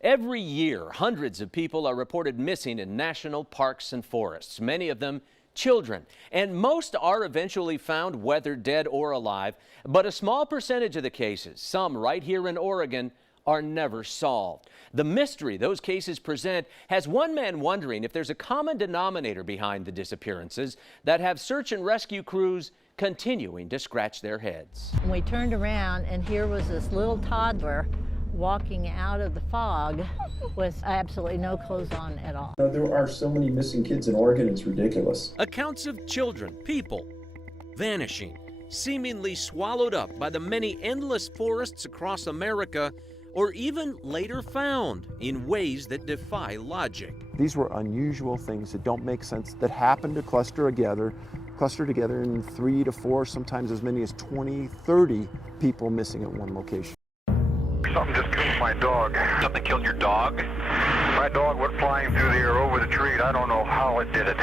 Every year, hundreds of people are reported missing in national parks and forests, many of them children. And most are eventually found, whether dead or alive. But a small percentage of the cases, some right here in Oregon, are never solved. The mystery those cases present has one man wondering if there's a common denominator behind the disappearances that have search and rescue crews continuing to scratch their heads. We turned around and here was this little toddler walking out of the fog with absolutely no clothes on at all. There are so many missing kids in Oregon, it's ridiculous. Accounts of children, people, vanishing, seemingly swallowed up by the many endless forests across America, or even later found in ways that defy logic. These were unusual things that don't make sense, that happen to cluster together in 3 to 4, sometimes as many as 20, 30 people missing at one location. Something just killed my dog. Something killed your dog? My dog went flying through the air over the tree. I don't know how it did it.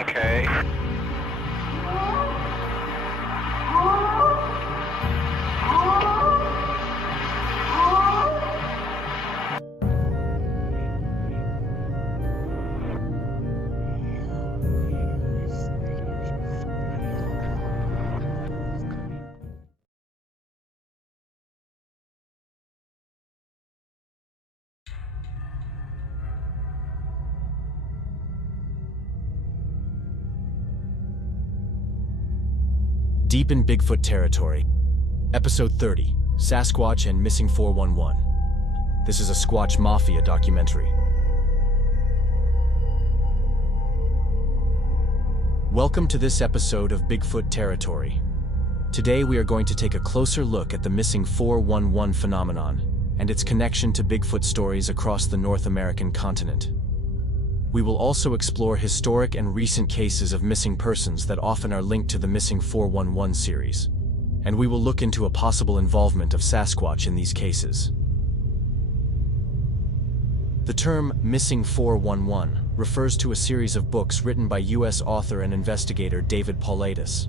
Okay. Deep in Bigfoot territory. Episode 30, Sasquatch and Missing 411. This is a Squatch Mafia documentary. Welcome to this episode of Bigfoot territory. Today we are going to take a closer look at the Missing 411 phenomenon and its connection to Bigfoot stories across the North American continent. We will also explore historic and recent cases of missing persons that often are linked to the Missing 411 series, and we will look into a possible involvement of Sasquatch in these cases. The term Missing 411 refers to a series of books written by U.S. author and investigator David Paulides.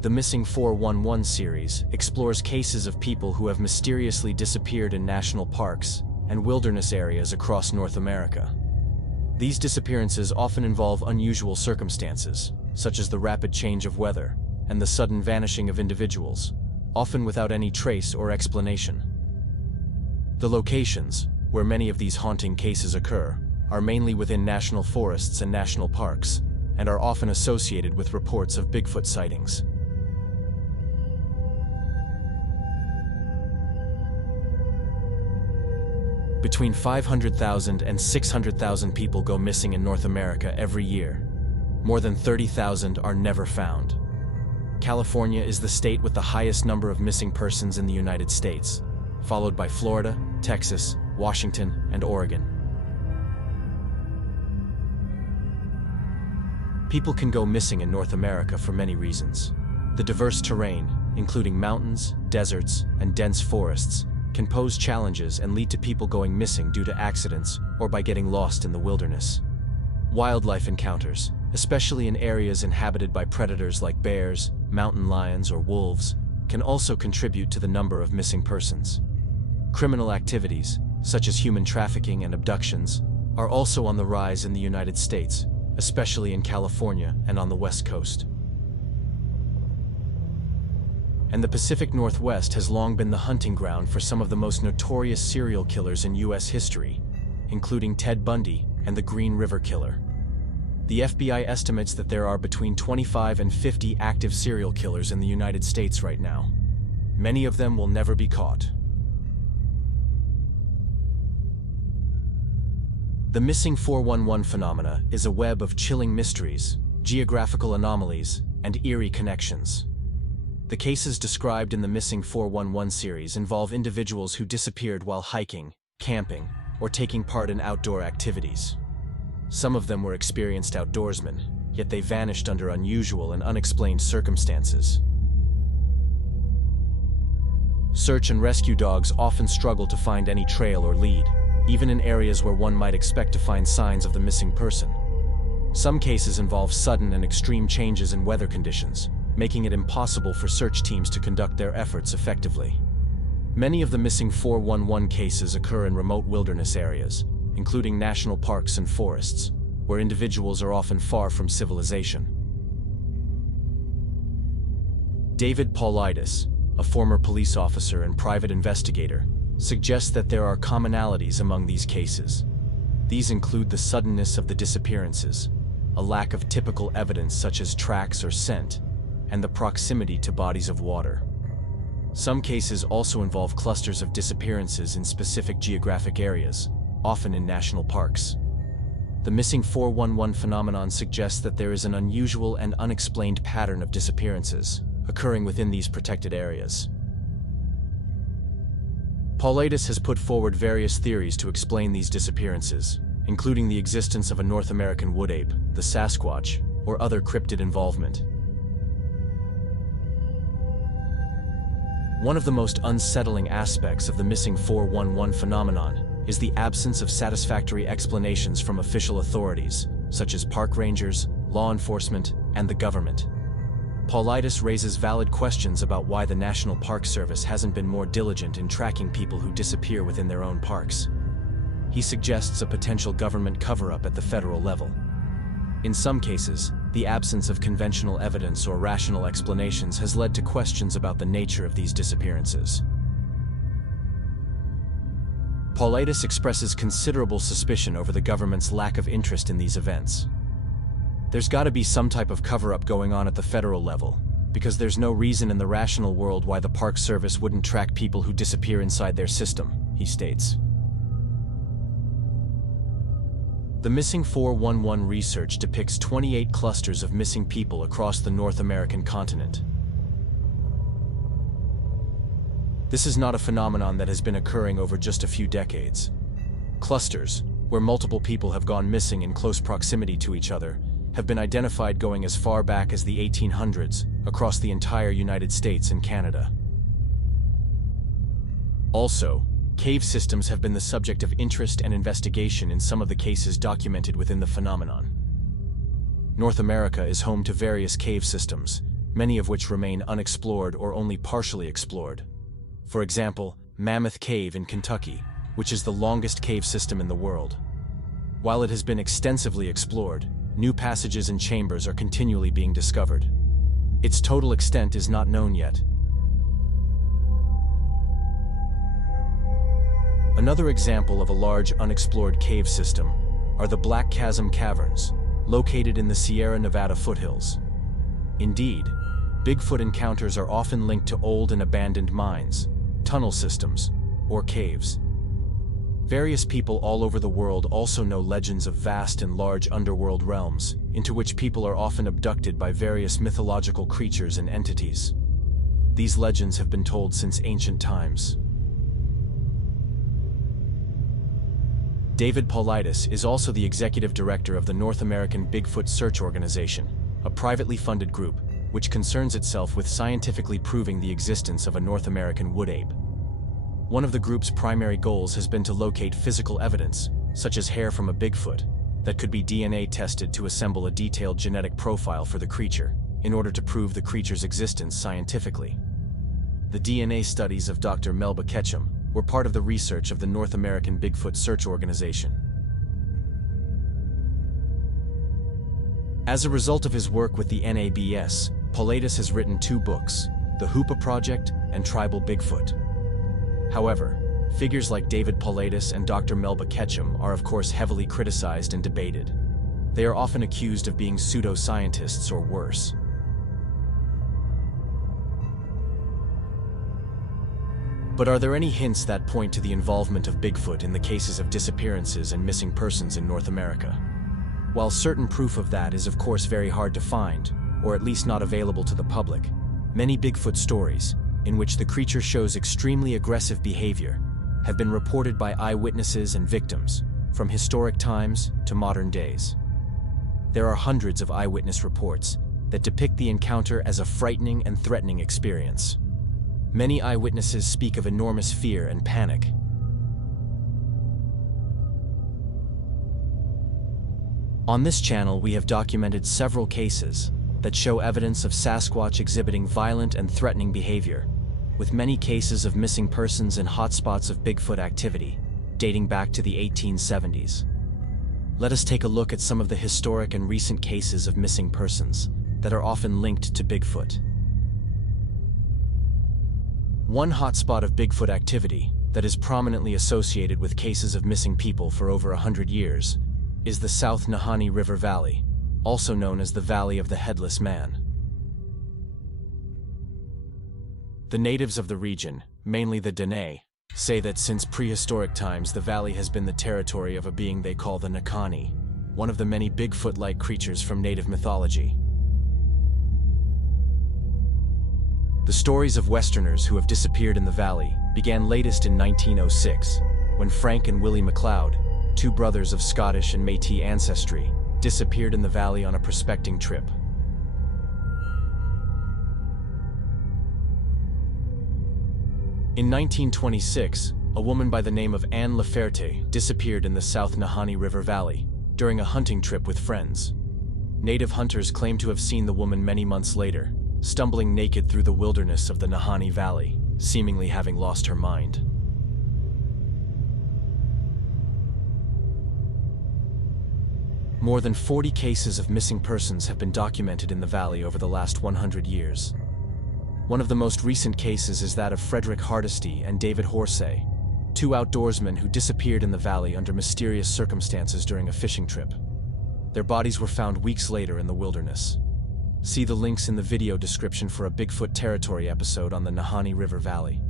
The Missing 411 series explores cases of people who have mysteriously disappeared in national parks and wilderness areas across North America. These disappearances often involve unusual circumstances, such as the rapid change of weather and the sudden vanishing of individuals, often without any trace or explanation. The locations where many of these haunting cases occur are mainly within national forests and national parks, and are often associated with reports of Bigfoot sightings. Between 500,000 and 600,000 people go missing in North America every year. More than 30,000 are never found. California is the state with the highest number of missing persons in the United States, followed by Florida, Texas, Washington, and Oregon. People can go missing in North America for many reasons. The diverse terrain, including mountains, deserts, and dense forests, can pose challenges and lead to people going missing due to accidents or by getting lost in the wilderness. Wildlife encounters, especially in areas inhabited by predators like bears, mountain lions, or wolves, can also contribute to the number of missing persons. Criminal activities, such as human trafficking and abductions, are also on the rise in the United States, especially in California and on the West Coast. And the Pacific Northwest has long been the hunting ground for some of the most notorious serial killers in U.S. history, including Ted Bundy and the Green River Killer. The FBI estimates that there are between 25 and 50 active serial killers in the United States right now. Many of them will never be caught. The Missing 411 phenomena is a web of chilling mysteries, geographical anomalies, and eerie connections. The cases described in the Missing 411 series involve individuals who disappeared while hiking, camping, or taking part in outdoor activities. Some of them were experienced outdoorsmen, yet they vanished under unusual and unexplained circumstances. Search and rescue dogs often struggle to find any trail or lead, even in areas where one might expect to find signs of the missing person. Some cases involve sudden and extreme changes in weather conditions, making it impossible for search teams to conduct their efforts effectively. Many of the missing 411 cases occur in remote wilderness areas, including national parks and forests, where individuals are often far from civilization. David Paulides, a former police officer and private investigator, suggests that there are commonalities among these cases. These include the suddenness of the disappearances, a lack of typical evidence such as tracks or scent, and the proximity to bodies of water. Some cases also involve clusters of disappearances in specific geographic areas, often in national parks. The missing 411 phenomenon suggests that there is an unusual and unexplained pattern of disappearances occurring within these protected areas. Paulides has put forward various theories to explain these disappearances, including the existence of a North American wood ape, the Sasquatch, or other cryptid involvement. One of the most unsettling aspects of the missing 411 phenomenon is the absence of satisfactory explanations from official authorities, such as park rangers, law enforcement, and the government. Paulides raises valid questions about why the National Park Service hasn't been more diligent in tracking people who disappear within their own parks. He suggests a potential government cover-up at the federal level. In some cases, the absence of conventional evidence or rational explanations has led to questions about the nature of these disappearances. Paulides expresses considerable suspicion over the government's lack of interest in these events. There's got to be some type of cover-up going on at the federal level, because there's no reason in the rational world why the Park Service wouldn't track people who disappear inside their system, he states. The missing 411 research depicts 28 clusters of missing people across the North American continent. This is not a phenomenon that has been occurring over just a few decades. Clusters, where multiple people have gone missing in close proximity to each other, have been identified going as far back as the 1800s across the entire United States and Canada. Also, cave systems have been the subject of interest and investigation in some of the cases documented within the phenomenon. North America is home to various cave systems, many of which remain unexplored or only partially explored. For example, Mammoth Cave in Kentucky, which is the longest cave system in the world. While it has been extensively explored, new passages and chambers are continually being discovered. Its total extent is not known yet. Another example of a large unexplored cave system are the Black Chasm Caverns, located in the Sierra Nevada foothills. Indeed, Bigfoot encounters are often linked to old and abandoned mines, tunnel systems, or caves. Various people all over the world also know legends of vast and large underworld realms, into which people are often abducted by various mythological creatures and entities. These legends have been told since ancient times. David Paulides is also the executive director of the North American Bigfoot Search Organization, a privately funded group which concerns itself with scientifically proving the existence of a North American wood ape. One of the group's primary goals has been to locate physical evidence, such as hair from a Bigfoot, that could be DNA tested to assemble a detailed genetic profile for the creature, in order to prove the creature's existence scientifically. The DNA studies of Dr. Melba Ketchum were part of the research of the North American Bigfoot Search Organization. As a result of his work with the NABS, Paulides has written 2 books, The Hoopa Project and Tribal Bigfoot. However, figures like David Paulides and Dr. Melba Ketchum are of course heavily criticized and debated. They are often accused of being pseudo-scientists or worse. But are there any hints that point to the involvement of Bigfoot in the cases of disappearances and missing persons in North America? While certain proof of that is of course very hard to find, or at least not available to the public, many Bigfoot stories, in which the creature shows extremely aggressive behavior, have been reported by eyewitnesses and victims, from historic times to modern days. There are hundreds of eyewitness reports that depict the encounter as a frightening and threatening experience. Many eyewitnesses speak of enormous fear and panic. On this channel, we have documented several cases that show evidence of Sasquatch exhibiting violent and threatening behavior, with many cases of missing persons and hotspots of Bigfoot activity, dating back to the 1870s. Let us take a look at some of the historic and recent cases of missing persons that are often linked to Bigfoot. One hotspot of Bigfoot activity that is prominently associated with cases of missing people for over 100 years is the South Nahanni River Valley, also known as the Valley of the Headless Man. The natives of the region, mainly the Dene, say that since prehistoric times the valley has been the territory of a being they call the Nakani, one of the many Bigfoot-like creatures from native mythology. The stories of Westerners who have disappeared in the valley began latest in 1906, when Frank and Willie MacLeod, two brothers of Scottish and Métis ancestry, disappeared in the valley on a prospecting trip. In 1926, a woman by the name of Anne Laferte disappeared in the South Nahanni River Valley during a hunting trip with friends. Native hunters claim to have seen the woman many months later, stumbling naked through the wilderness of the Nahanni Valley, seemingly having lost her mind. More than 40 cases of missing persons have been documented in the valley over the last 100 years. One of the most recent cases is that of Frederick Hardesty and David Horsey, two outdoorsmen who disappeared in the valley under mysterious circumstances during a fishing trip. Their bodies were found weeks later in the wilderness. See the links in the video description for a Bigfoot Territory episode on the Nahanni River Valley.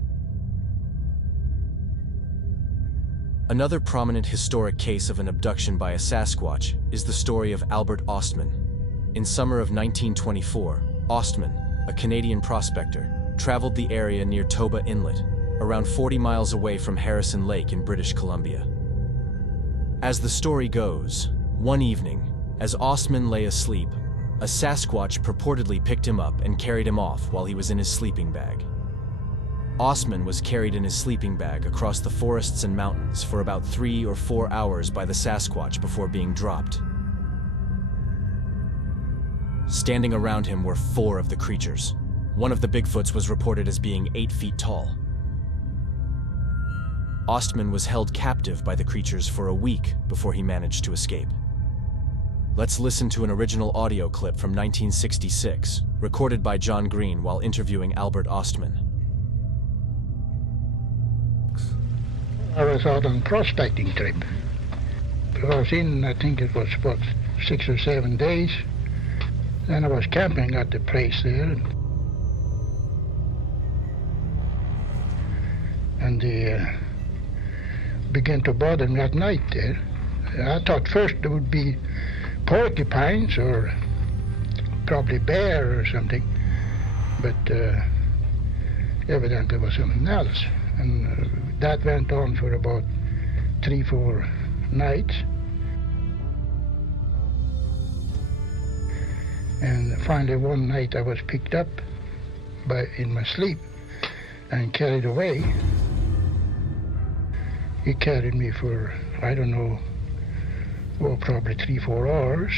Another prominent historic case of an abduction by a Sasquatch is the story of Albert Ostman. In summer of 1924, Ostman, a Canadian prospector, traveled the area near Toba Inlet, around 40 miles away from Harrison Lake in British Columbia. As the story goes, one evening, as Ostman lay asleep, a Sasquatch purportedly picked him up and carried him off while he was in his sleeping bag. Ostman was carried in his sleeping bag across the forests and mountains for about 3 or 4 hours by the Sasquatch before being dropped. Standing around him were 4 of the creatures. One of the Bigfoots was reported as being 8 feet tall. Ostman was held captive by the creatures for a week before he managed to escape. Let's listen to an original audio clip from 1966, recorded by John Green while interviewing Albert Ostman. I was out on a prospecting trip. I was in, I think it was about 6 or 7 days. Then I was camping at the place there. And they began to bother me at night there. I thought first there would be porcupines or probably bear or something. But evidently it was something else. And that went on for about 3-4 nights. And finally one night I was picked up in my sleep and carried away. He carried me for, I don't know, well, probably 3-4 hours.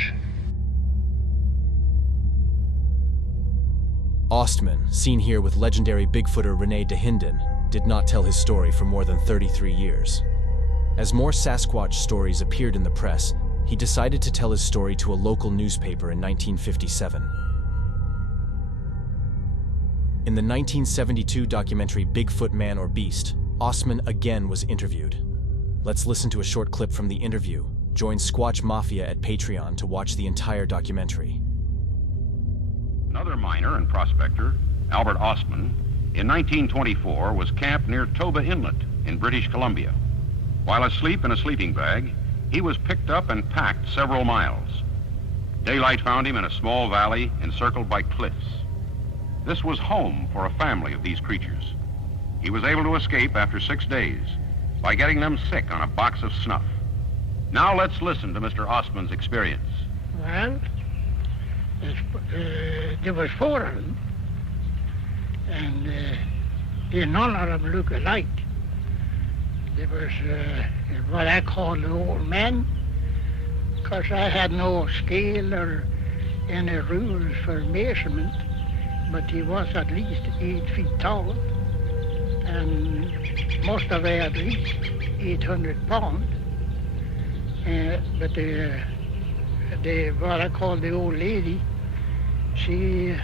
Ostman, seen here with legendary Bigfooter Rene Dahinden, did not tell his story for more than 33 years. As more Sasquatch stories appeared in the press, he decided to tell his story to a local newspaper in 1957. In the 1972 documentary Bigfoot Man or Beast, Ostman again was interviewed. Let's listen to a short clip from the interview. Join Squatch Mafia at Patreon to watch the entire documentary. Another miner and prospector, Albert Ostman, in 1924 was camped near Toba Inlet in British Columbia. While asleep in a sleeping bag, he was picked up and packed several miles. Daylight found him in a small valley encircled by cliffs. This was home for a family of these creatures. He was able to escape after 6 days by getting them sick on a box of snuff. Now let's listen to Mr. Ostman's experience. Well, there was 4 of them, and none of them look alike. There was what I call the old man, because I had no scale or any rules for measurement, but he was at least 8 feet tall. and must have weighed at least 800 pounds. But what I call the old lady, she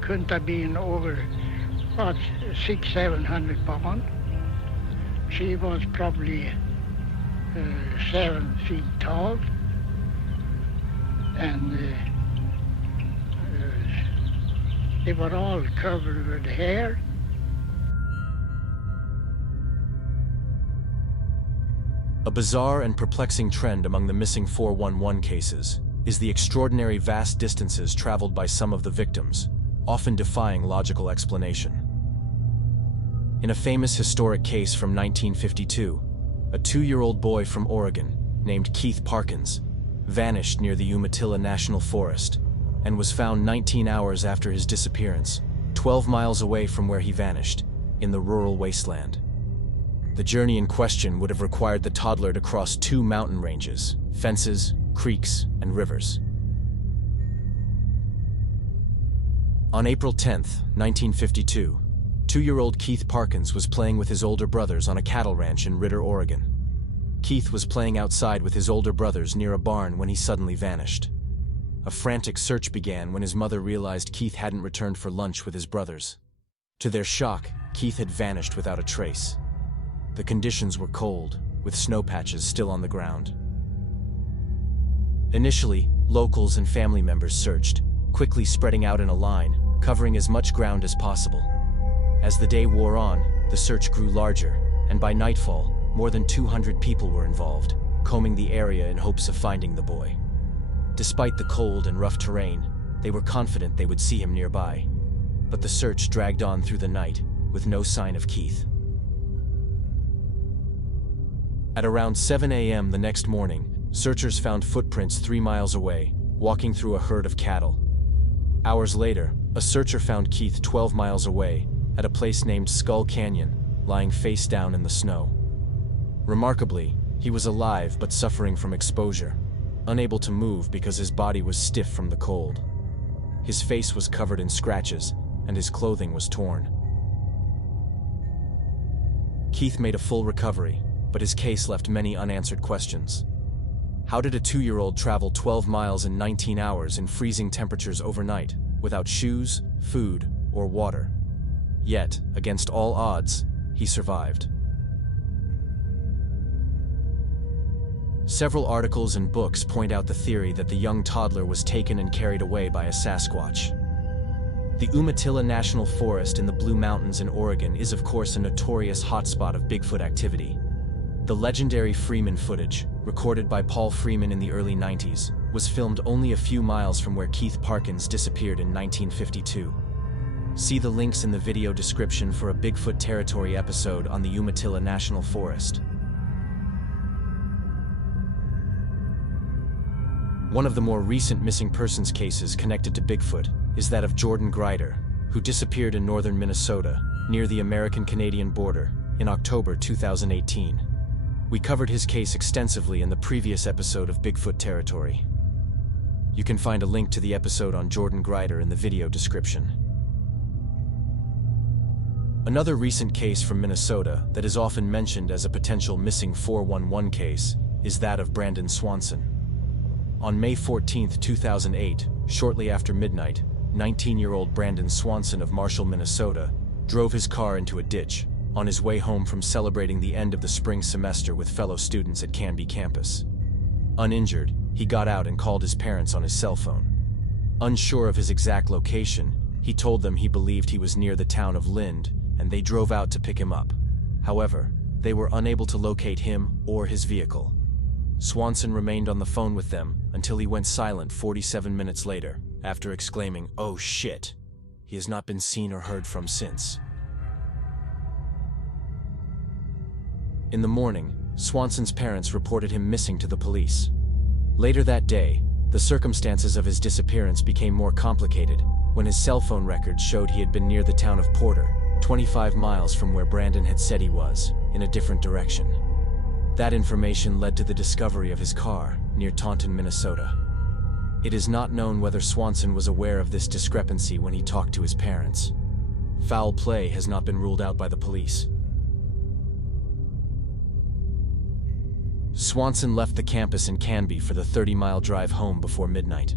couldn't have been over about 600-700 pounds. She was probably 7 feet tall, and they were all covered with hair. A bizarre and perplexing trend among the missing 411 cases is the extraordinary vast distances traveled by some of the victims, often defying logical explanation. In a famous historic case from 1952, a 2-year-old boy from Oregon named Keith Parkkins vanished near the Umatilla National Forest and was found 19 hours after his disappearance, 12 miles away from where he vanished, in the rural wasteland. The journey in question would have required the toddler to cross 2 mountain ranges, fences, creeks, and rivers. On April 10, 1952, 2-year-old Keith Parkkins was playing with his older brothers on a cattle ranch in Ritter, Oregon. Keith was playing outside with his older brothers near a barn when he suddenly vanished. A frantic search began when his mother realized Keith hadn't returned for lunch with his brothers. To their shock, Keith had vanished without a trace. The conditions were cold, with snow patches still on the ground. Initially, locals and family members searched, quickly spreading out in a line, covering as much ground as possible. As the day wore on, the search grew larger, and by nightfall, more than 200 people were involved, combing the area in hopes of finding the boy. Despite the cold and rough terrain, they were confident they would see him nearby. But the search dragged on through the night, with no sign of Keith. At around 7 a.m. the next morning, searchers found footprints 3 miles away, walking through a herd of cattle. Hours later, a searcher found Keith 12 miles away, at a place named Skull Canyon, lying face down in the snow. Remarkably, he was alive but suffering from exposure, unable to move because his body was stiff from the cold. His face was covered in scratches, and his clothing was torn. Keith made a full recovery, but his case left many unanswered questions. How did a 2-year-old travel 12 miles in 19 hours in freezing temperatures overnight, without shoes, food, or water? Yet, against all odds, he survived. Several articles and books point out the theory that the young toddler was taken and carried away by a Sasquatch. The Umatilla National Forest in the Blue Mountains in Oregon is of course a notorious hotspot of Bigfoot activity. The legendary Freeman footage, recorded by Paul Freeman in the early 90s, was filmed only a few miles from where Keith Parkkins disappeared in 1952. See the links in the video description for a Bigfoot territory episode on the Umatilla National Forest. One of the more recent missing persons cases connected to Bigfoot is that of Jordan Grider, who disappeared in northern Minnesota, near the American-Canadian border, in October 2018. We covered his case extensively in the previous episode of Bigfoot Territory. You can find a link to the episode on Jordan Grider in the video description. Another recent case from Minnesota that is often mentioned as a potential missing 411 case is that of Brandon Swanson. On May 14, 2008, shortly after midnight, 19-year-old Brandon Swanson of Marshall, Minnesota, drove his car into a ditch on his way home from celebrating the end of the spring semester with fellow students at Canby campus. Uninjured, he got out and called his parents on his cell phone. Unsure of his exact location, he told them he believed he was near the town of Lind, and they drove out to pick him up. However, they were unable to locate him or his vehicle. Swanson remained on the phone with them until he went silent 47 minutes later, after exclaiming, "Oh shit!" He has not been seen or heard from since. In the morning, Swanson's parents reported him missing to the police. Later that day, the circumstances of his disappearance became more complicated when his cell phone records showed he had been near the town of Porter, 25 miles from where Brandon had said he was, in a different direction. That information led to the discovery of his car near Taunton, Minnesota. It is not known whether Swanson was aware of this discrepancy when he talked to his parents. foul play has not been ruled out by the police. Swanson left the campus in Canby for the 30-mile drive home before midnight.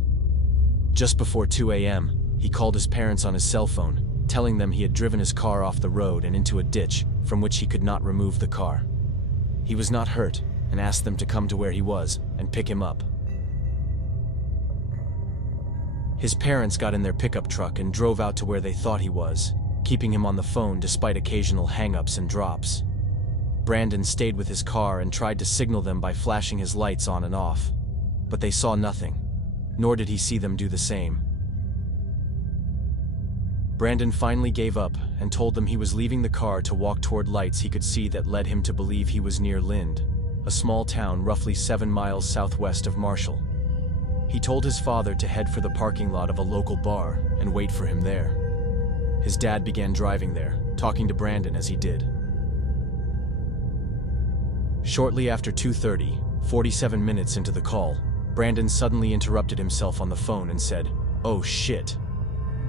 Just before 2 a.m., he called his parents on his cell phone, telling them he had driven his car off the road and into a ditch from which he could not remove the car. He was not hurt and asked them to come to where he was and pick him up. His parents got in their pickup truck and drove out to where they thought he was, keeping him on the phone despite occasional hang-ups and drops. Brandon stayed with his car and tried to signal them by flashing his lights on and off, but they saw nothing, nor did he see them do the same. Brandon finally gave up and told them he was leaving the car to walk toward lights he could see that led him to believe he was near Lind, a small town roughly 7 miles southwest of Marshall. He told his father to head for the parking lot of a local bar and wait for him there. His dad began driving there, talking to Brandon as he did. Shortly after 2:30, 47 minutes into the call, Brandon suddenly interrupted himself on the phone and said, "Oh shit."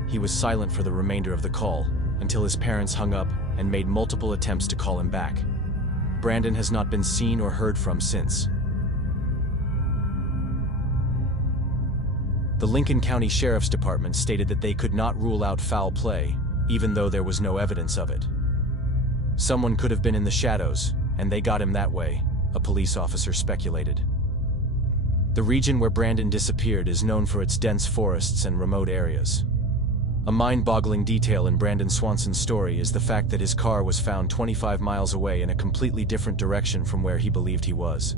He was silent for the remainder of the call, until his parents hung up and made multiple attempts to call him back. Brandon has not been seen or heard from since. The Lincoln County Sheriff's Department stated that they could not rule out foul play, even though there was no evidence of it. Someone could have been in the shadows, and they got him that way, a police officer speculated. The region where Brandon disappeared is known for its dense forests and remote areas. A mind-boggling detail in Brandon Swanson's story is the fact that his car was found 25 miles away in a completely different direction from where he believed he was.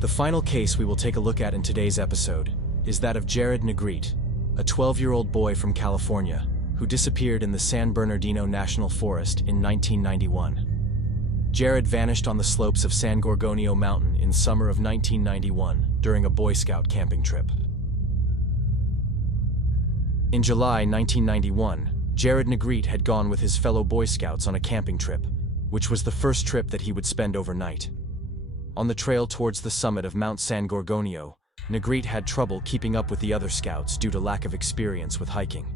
The final case we will take a look at in today's episode is that of Jared Negrete, a 12-year-old boy from California who disappeared in the San Bernardino National Forest in 1991. Jared vanished on the slopes of San Gorgonio Mountain in summer of 1991 during a Boy Scout camping trip. In July 1991, Jared Negrete had gone with his fellow Boy Scouts on a camping trip, which was the first trip that he would spend overnight. On the trail towards the summit of Mount San Gorgonio, Negrete had trouble keeping up with the other scouts due to lack of experience with hiking.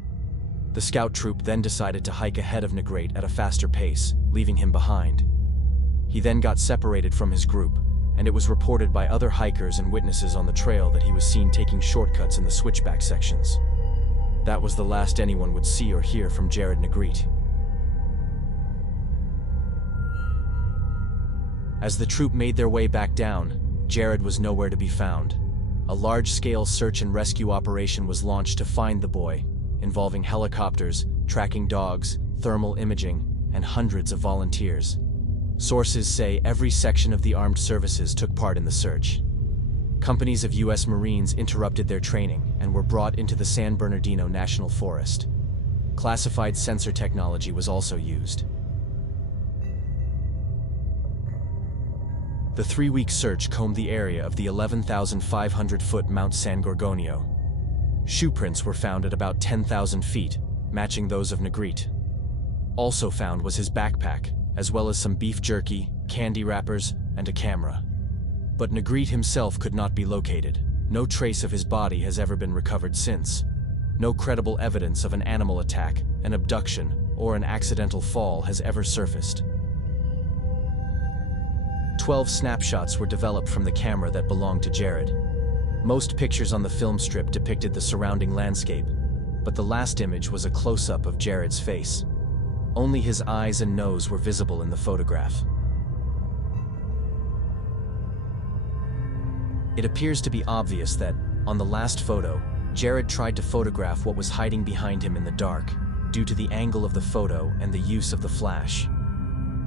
The scout troop then decided to hike ahead of Negrete at a faster pace, leaving him behind. He then got separated from his group, and it was reported by other hikers and witnesses on the trail that he was seen taking shortcuts in the switchback sections. That was the last anyone would see or hear from Jared Negrete. As the troop made their way back down, Jared was nowhere to be found. A large-scale search and rescue operation was launched to find the boy, involving helicopters, tracking dogs, thermal imaging, and hundreds of volunteers. Sources say every section of the armed services took part in the search. Companies of U.S. Marines interrupted their training and were brought into the San Bernardino National Forest. Classified sensor technology was also used. The 3-week search combed the area of the 11,500-foot Mount San Gorgonio. Shoe prints were found at about 10,000 feet, matching those of Negrete. Also found was his backpack, as well as some beef jerky, candy wrappers, and a camera. But Negrete himself could not be located. No trace of his body has ever been recovered since. No credible evidence of an animal attack, an abduction, or an accidental fall has ever surfaced. 12 snapshots were developed from the camera that belonged to Jared. Most pictures on the film strip depicted the surrounding landscape, but the last image was a close-up of Jared's face. Only his eyes and nose were visible in the photograph. It appears to be obvious that, on the last photo, Jared tried to photograph what was hiding behind him in the dark, due to the angle of the photo and the use of the flash.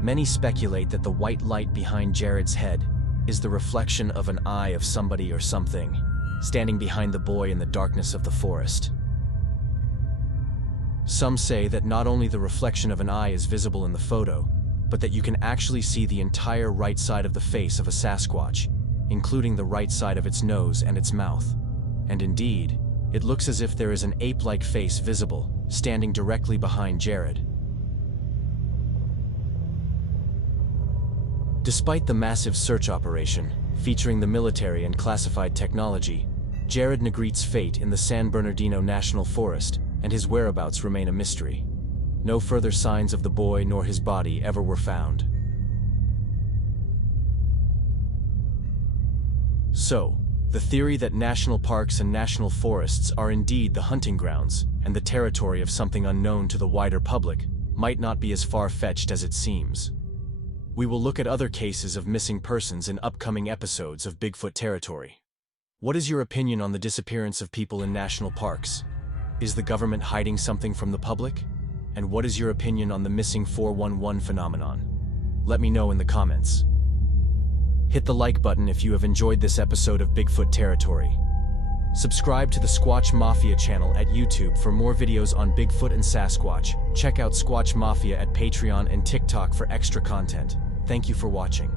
Many speculate that the white light behind Jared's head is the reflection of an eye of somebody or something, standing behind the boy in the darkness of the forest. Some say that not only the reflection of an eye is visible in the photo, but that you can actually see the entire right side of the face of a Sasquatch, including the right side of its nose and its mouth. And indeed, it looks as if there is an ape-like face visible, standing directly behind Jared. Despite the massive search operation, featuring the military and classified technology, Jared Negrete's fate in the San Bernardino National Forest and his whereabouts remain a mystery. No further signs of the boy nor his body ever were found. So, the theory that national parks and national forests are indeed the hunting grounds and the territory of something unknown to the wider public might not be as far-fetched as it seems. We will look at other cases of missing persons in upcoming episodes of Bigfoot Territory. What is your opinion on the disappearance of people in national parks? Is the government hiding something from the public? And what is your opinion on the missing 411 phenomenon? Let me know in the comments. Hit the like button if you have enjoyed this episode of Bigfoot Territory. Subscribe to the Squatch Mafia channel at YouTube for more videos on Bigfoot and Sasquatch. Check out Squatch Mafia at Patreon and TikTok for extra content. Thank you for watching.